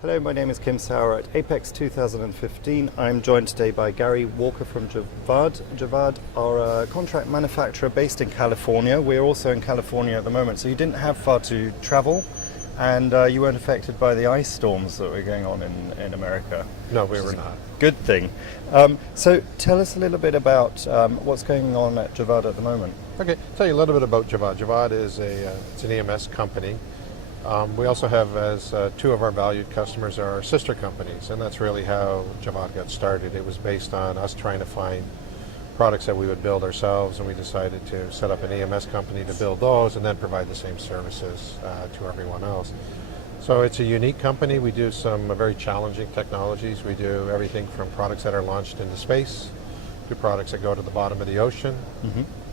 Hello, my name is Kim Sauer at APEX 2015. I'm joined today by Gary Walker from JAVAD. JAVAD are a contract manufacturer based in California. We're also in California at the moment, so you didn't have far to travel, and you weren't affected by the ice storms that were going on in America. No, we were not. Good thing. So tell us a little bit about what's going on at JAVAD at the moment. Okay, tell you a little bit about JAVAD. JAVAD is it's an EMS company. We also have as two of our valued customers are our sister companies, and that's really how JAVAD got started. It was based on us trying to find products that we would build ourselves, and we decided to set up an EMS company to build those and then provide the same services to everyone else. So it's a unique company. We do some very challenging technologies. We do everything from products that are launched into space to products that go to the bottom of the ocean.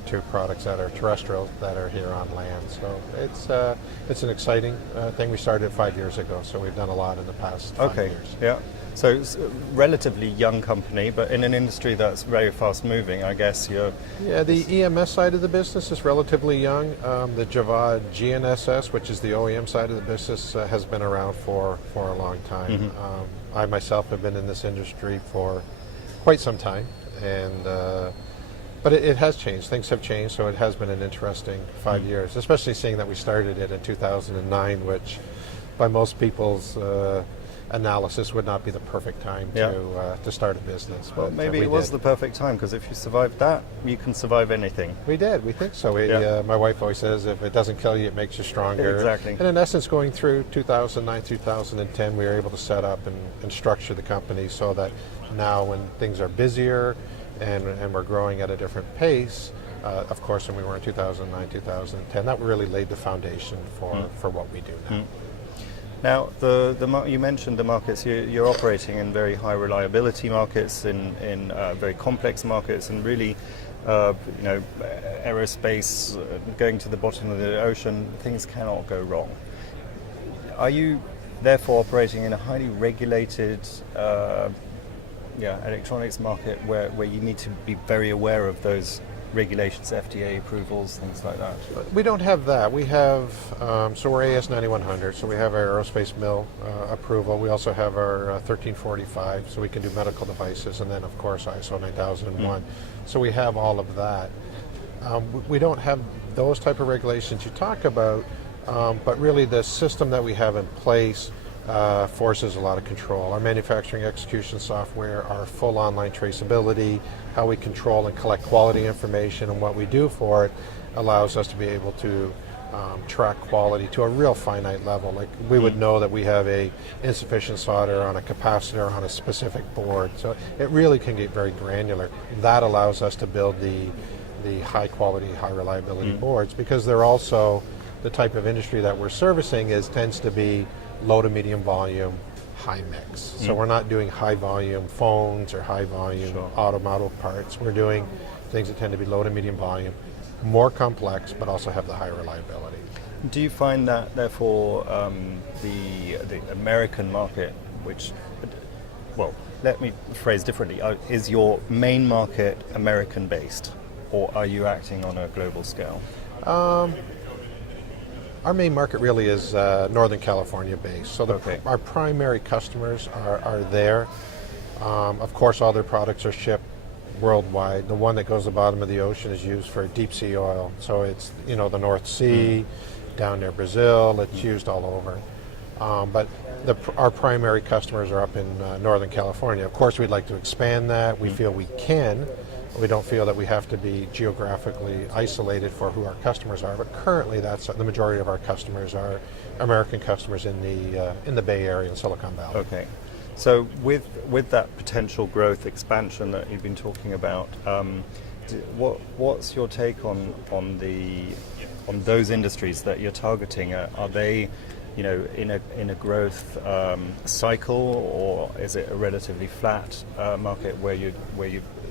To products that are terrestrial that are here on land. So it's an exciting thing. We started 5 years ago, so we've done a lot in the past 5 years. Yeah. So it's a relatively young company, but in an industry that's very fast moving, I guess you're... Yeah, the EMS side of the business is relatively young. The JAVAD GNSS, which is the OEM side of the business, has been around for a long time. I myself have been in this industry for quite some time, and but it has changed. Things have changed, so it has been an interesting 5 years, especially seeing that we started it in 2009, which by most people's analysis would not be the perfect time to start a business. Well, maybe it was the perfect time, because if you survived that, you can survive anything. We did. We think so. My wife always says, if it doesn't kill you, it makes you stronger. Exactly. And in essence, going through 2009, 2010, we were able to set up and structure the company so that now when things are busier, and we're growing at a different pace, of course, when we were in 2009, 2010, that really laid the foundation for what we do now. Now, you mentioned the markets. You're operating in very high reliability markets, in very complex markets, and really, aerospace, going to the bottom of the ocean, things cannot go wrong. Are you therefore operating in a highly regulated electronics market where you need to be very aware of those regulations, FDA approvals, things like that? We don't have that. We have, so we're AS 9100, so we have our aerospace mill approval. We also have our 1345, so we can do medical devices, and then of course ISO 9001. So we have all of that. We don't have those type of regulations you talk about, but really the system that we have in place forces a lot of control. Our manufacturing execution software, our full online traceability, how we control and collect quality information and what we do for it allows us to be able to track quality to a real finite level. Like we would know that we have a insufficient solder on a capacitor on a specific board. So it really can get very granular. That allows us to build the high quality, high reliability boards, because they're also the type of industry that we're servicing tends to be low to medium volume, high mix. So we're not doing high volume phones or high volume automotive parts. We're doing things that tend to be low to medium volume, more complex, but also have the high reliability. Do you find that, therefore, the American market, which, well, let me phrase differently, is your main market American-based, or are you acting on a global scale? Our main market really is Northern California based, so our primary customers are there. Of course, all their products are shipped worldwide. The one that goes to the bottom of the ocean is used for deep sea oil, so it's the North Sea, down near Brazil, it's used all over. But our primary customers are up in Northern California. Of course, we'd like to expand that. We feel we can. We don't feel that we have to be geographically isolated for who our customers are, but currently that's the majority of our customers are American customers in the Bay Area and Silicon Valley. Okay, so with that potential growth expansion that you've been talking about, what's your take on those industries that you're targeting? Are they in a growth cycle, or is it a relatively flat market where you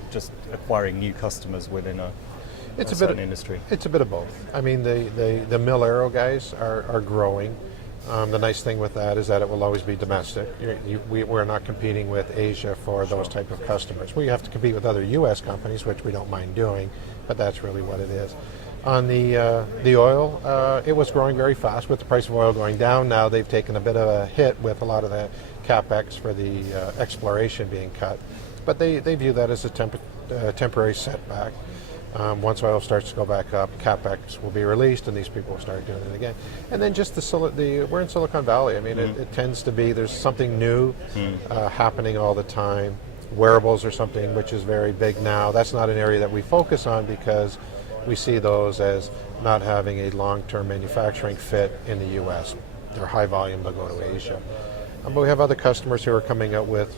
just acquiring new customers within a certain industry? It's a bit of both. I mean, the mill aero guys are growing. The nice thing with that is that it will always be domestic. We're not competing with Asia for those type of customers. We have to compete with other U.S. companies, which we don't mind doing, but that's really what it is. On the oil, it was growing very fast with the price of oil going down. Now they've taken a bit of a hit with a lot of the capex for the exploration being cut, but they view that as a temporary setback. Once oil starts to go back up, capex will be released, and these people will start doing it again. And then just we're in Silicon Valley. I mean, it tends to be there's something new happening all the time. Wearables are something which is very big now. That's not an area that we focus on because we see those as not having a long-term manufacturing fit in the U.S. They're high volume, they'll go to Asia. But we have other customers who are coming out with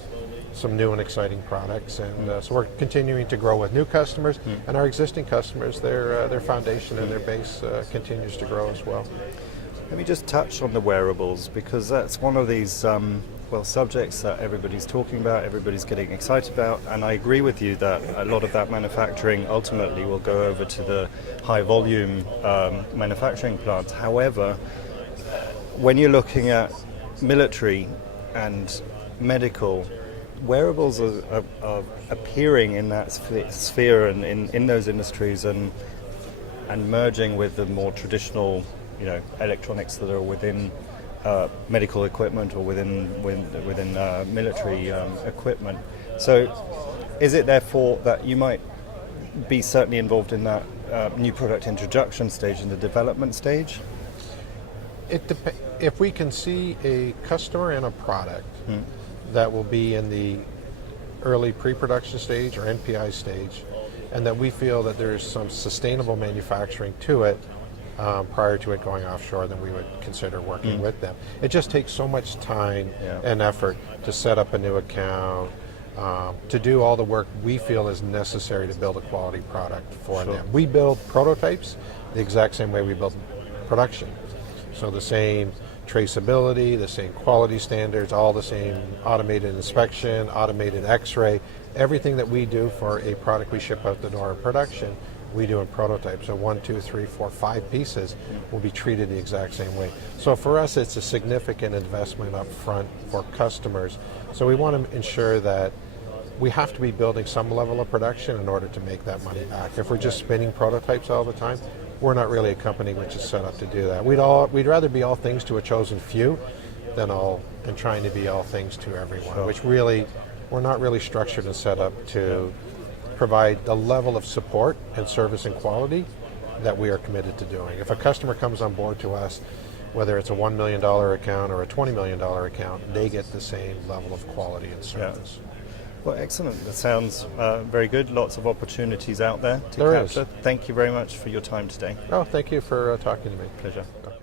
some new and exciting products, and so we're continuing to grow with new customers, and our existing customers, their foundation and their base continues to grow as well. Let me just touch on the wearables, because that's one of these subjects that everybody's talking about, everybody's getting excited about, and I agree with you that a lot of that manufacturing ultimately will go over to the high volume manufacturing plants. However, when you're looking at military and medical, wearables are appearing in that sphere and in those industries and merging with the more traditional, electronics that are within medical equipment or within military equipment. So, is it therefore that you might be certainly involved in that new product introduction stage, in the development stage? If we can see a customer and a product that will be in the early pre-production stage or NPI stage, and that we feel that there's some sustainable manufacturing to it prior to it going offshore, then we would consider working with them. It just takes so much time and effort to set up a new account, to do all the work we feel is necessary to build a quality product for them. We build prototypes the exact same way we build production. So the same traceability, the same quality standards, all the same automated inspection, automated x-ray, everything that we do for a product we ship out the door in production, we do in prototypes. So 1, 2, 3, 4, 5 pieces will be treated the exact same way. So for us, it's a significant investment up front for customers. So we want to ensure that we have to be building some level of production in order to make that money back. If we're just spinning prototypes all the time, we're not really a company which is set up to do that. We'd rather be all things to a chosen few than trying to be all things to everyone, which really, we're not really structured and set up to provide the level of support and service and quality that we are committed to doing. If a customer comes on board to us, whether it's a $1 million account or a $20 million account, they get the same level of quality and service. Well, excellent. That sounds very good. Lots of opportunities out there to capture. Is. Thank you very much for your time today. Oh, thank you for talking to me. Pleasure. Okay.